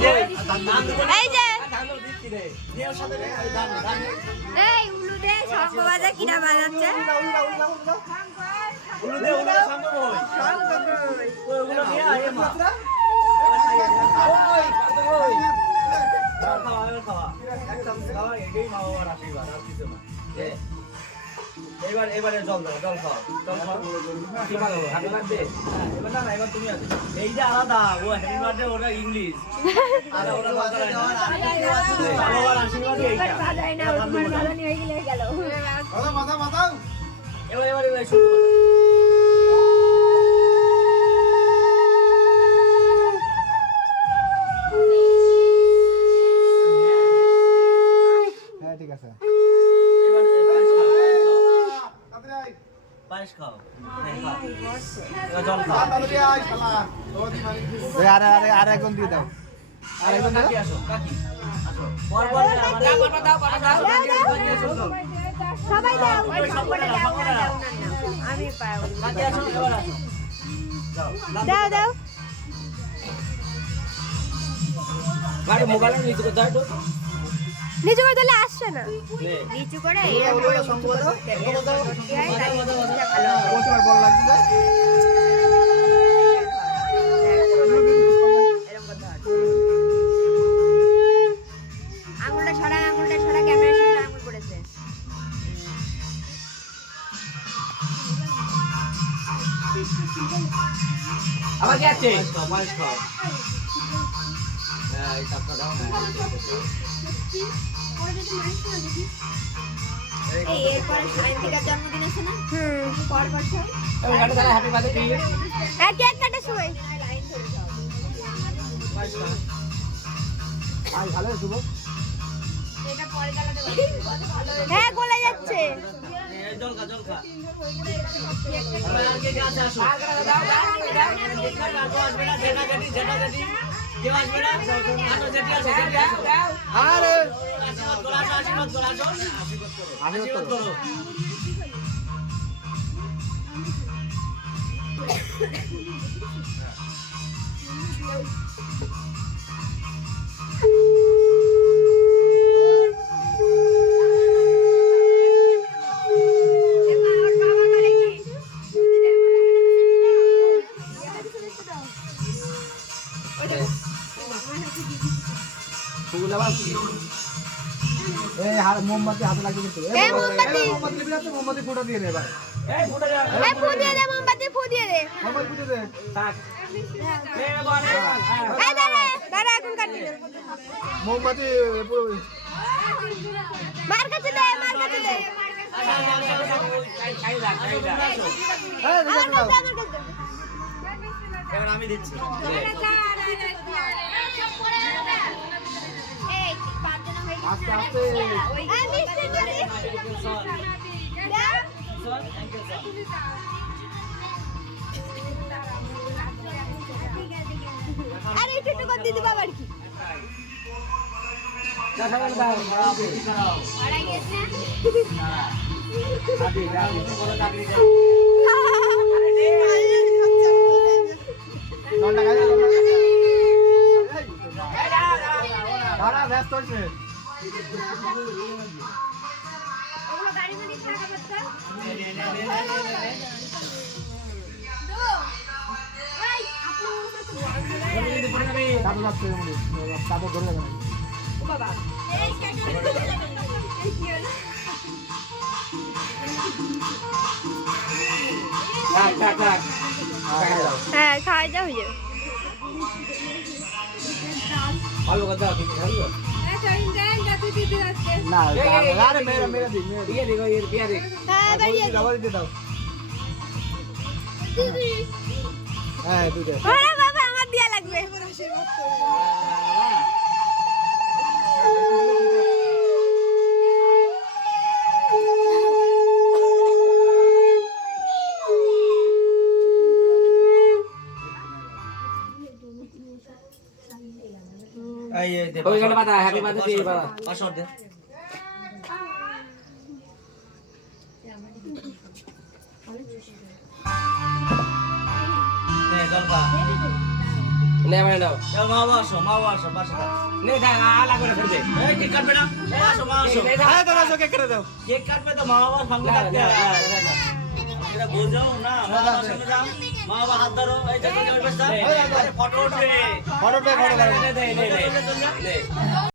এই যে এই উলুদে শঙ্খ বাজে কিনা বাজাচ্ছে এবারে জল দাও, জল খাও, জল খাও। কি ভালো হ্যাপি বার্থডে। এবার না এবার তুমি আছো। এই যে আলাদা ও হ্যাপি বার্থডে ওটা ইংলিশ। আর ওটা বাজারে না। বাবার আশীর্বাদ এইটা। বাজাই না তোমার বাজানি হয়ে গেল। মাথা। এবার শুরু করো। হ্যাঁ ঠিক আছে পায়েস খাও জল খাও আর একজন দিয়ে দাও আর একজন কাকি আসো কাকি আসো বল সবাই দাও ওই সবকটা দাও আমি পাবো কাকি আসো এবার আসো দাও গাড়ি মোবাইল নিচে করে দাও নিচু করে দিলে আসছে না নে নিচু করে এরকম করে সম্ভব তোমার বল লাগছে আঙুলটা সরা ক্যামেরার সামনে আঙুল পড়েছে আবার কি আছে পায়েস খাও হ্যাঁ এই টাকা দাও এই এরপরে সায়ন্তিকার জন্মদিন আছে না পর বছর এই গাড়ি তাহলে হ্যাপি বার্থডে কি হ্যাঁ কেক কাটার সময় পায়েস খাও আই ভালো শুভ হ্যাঁ গলে যাচ্ছে জল খা এবার আর কে আছে আসো আসবে না যেটা কেউ আসবে না আসো যেটি আসো আরে আশীর্বাদ করো আশীর্বাদ করো এই মোমবাতি হাতে লাগবে কিন্তু এই মোমবাতি মোমবাতি ফুটা দিয়ে দে এবার এই ফুটে যা এই ফু দিয়ে দে মোমবাতি ফু দিয়ে দে মোমবাতি ফুটে দে থাক এই বল এই দাঁড়া এখন কাটবি মোমবাতি মার কাছে দে আমার কাছে দে এবার আমি দিচ্ছি এই পাঁচজন হয়ে আস্তে আস্তে এই মিষ্টি করে আরে একটু করে দিদি বাবার কি আড়াই গেছে নটা গাড়ি দাঁড়া ব্যস্ত হচ্ছে ওগুলো গাড়ি মানে থাকা বাচ্চা দাদু যাচ্ছে দাদু ধরে যাবে না বাবা এই কি হলো থাক হ্যাঁ খাওয়া যা হয়ে যাবে ভালো কথা কিছু খাইও না আরে মেরা দি বিয়ে দিগো এর বিয়ে দিগ হ্যাঁ বাড়িয়ে দে দাও দিয়ে দাও হ্যাঁ তুই দে ওরে বাবা আমার দিয়া লাগবে এই দে ওই গেল বাবা হ্যাপি বার্থডে বাবা পাসওয়ার্ড দে নে জল খা লে মানে দাও যাও মা বাবা আসো পাশে দাও। নে থাক আলা করে ফেলবে এই কেক কাটবে না? এই আসো মা আসো। আরে তোরা আসো কেক কেটে দাও কেক কাটবে তো মা বাবার সঙ্গে কাটতে হয়। এটা বোঝাও না, মা বাবার সঙ্গে যাও। মা বাবা হাত ধরো, এই যে তুমি ওই পাশে যাও। আরে ফটো উঠবে। ফটো নে নে নে নে